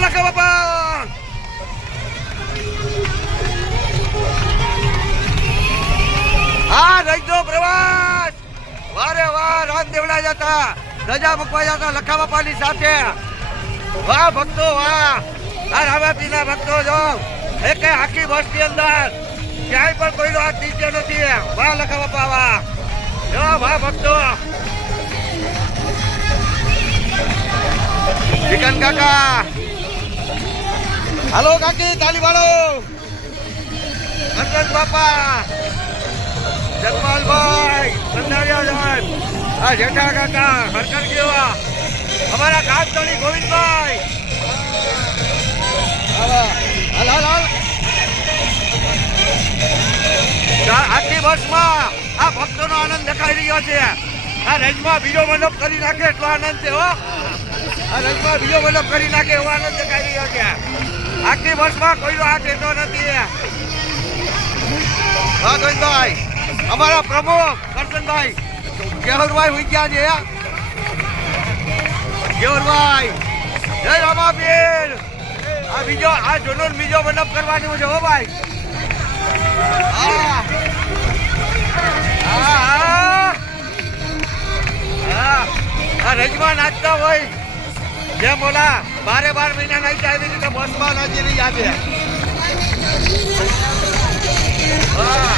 લખા બાપા હા રહીજો પ્રવાસ વારે વાહ રાત દેવડા જતા ધજા મૂકવા જતા લખા બાપાની સાથે વાહ ભક્તો વાહ આ રામાપીના ભક્તો જો એક આખી બસની અંદર ક્યાંય પણ કોઈનો હાથ નીચે નથી વાહ લખા બાપા વાહ જો વાહ ભક્તો ચિકન કાકા હાલો કાકી તાલી વાળો હરકત બાપા જગપાલભાઈ સંદારિયા આ જેઠા કાકા હરકત કેવા અમારા કાચતળી ગોવિંદભાઈ હાલ હાલ હાલ આખી બસમાં આ ભક્તોનો આનંદ દેખાઈ રહ્યો છે આ રજમાં બીજો મંડપ કરી નાખે એટલો આનંદ છે હો આ રજમાં બીજો મંડપ કરી નાખે એવો આનંદ દેખાઈ રહ્યો છે આખી બસમાં કોઈનો હાથ રહેતો નથી ગોવિંદભાઈ અમારા પ્રમુખ કરશનભાઈ કેવરભાઈ હોઈ ગયા છે કેવરભાઈ જય રામાપીર આ બીજો આ જૂનો બીજો મંડપ કરવાનું છે હો ભાઈ હા હા હા આ રજમાં નાચતા હોય જેમ બોલા 12 મહિના નાચતા આવી રીતે બસમાં નાચી રહી આવે હા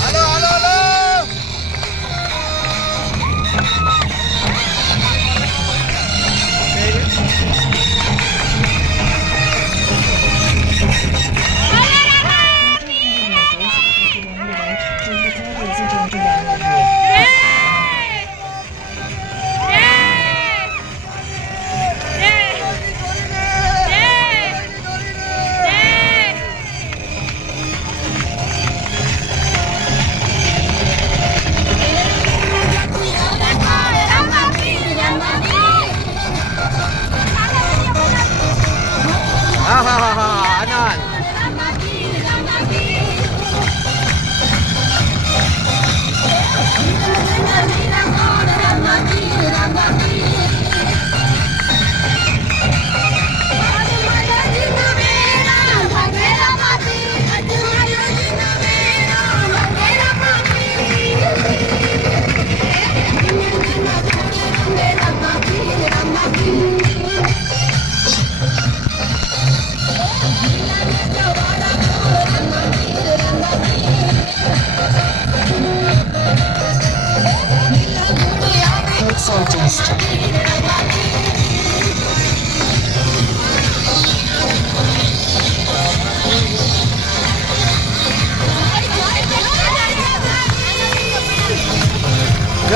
હાલો હાલો હાલો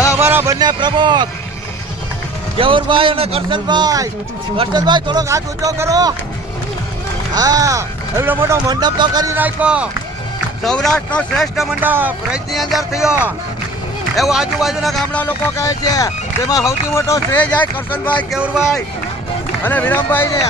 અમારા બંને પ્રમુખ કેવુરભાઈ અને કરશનભાઈ થોડોક હાથ ઊંચો કરો હા એવડો મોટો મંડપ તો કરી નાખ્યો સૌરાષ્ટ્રનો શ્રેષ્ઠ મંડપ રજની અંદર થયો એવું આજુબાજુના ગામડા લોકો કહે છે તેમાં સૌથી મોટો શ્રેય જાય કરશનભાઈ કેવુરભાઈ અને વિરમભાઈ ને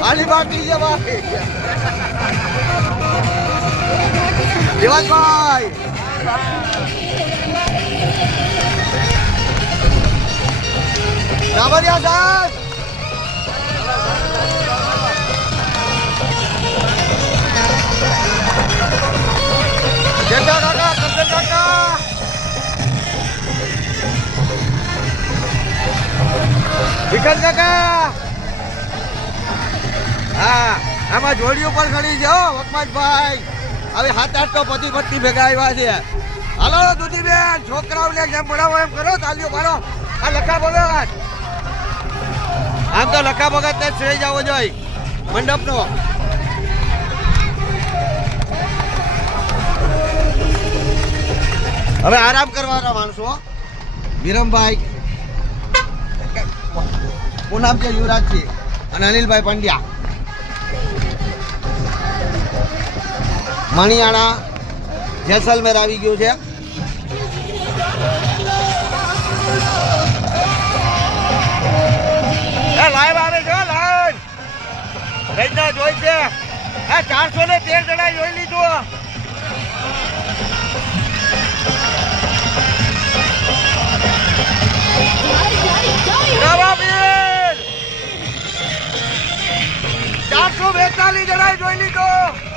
આલી બાકી છે ભાઈ દેવાજભાઈ સાબરિયા સાહેબ જેઠા કાકા કરશન કાકા વિકલ કાકા હા આમાં જોડીઓ પણ ઘણી છે હો વકમાજભાઈ હવે 7-8 તો પતિ પત્ની ભેગા આવ્યા છે હાલો દૂધીબેન છોકરાઓને જેમ ભણાવો એમ કરો તાલીઓ પાડો આ લખા ભગત આમ તો લખા ભગત ને શ્રેય જવો જોઈએ મંડપનો હવે આરામ કરવાના માણસો વિરમભાઈ શું નામ છે યુવરાજજી અને અનિલભાઈ પંડ્યા મણિયાણા જેસલમેર આવી ગયું છે. લાઈવ આવે છે લાઈવ રૈના જોઈ છે. 413 જણા જોઈ લીધું. જણાય જોઈ લીધો.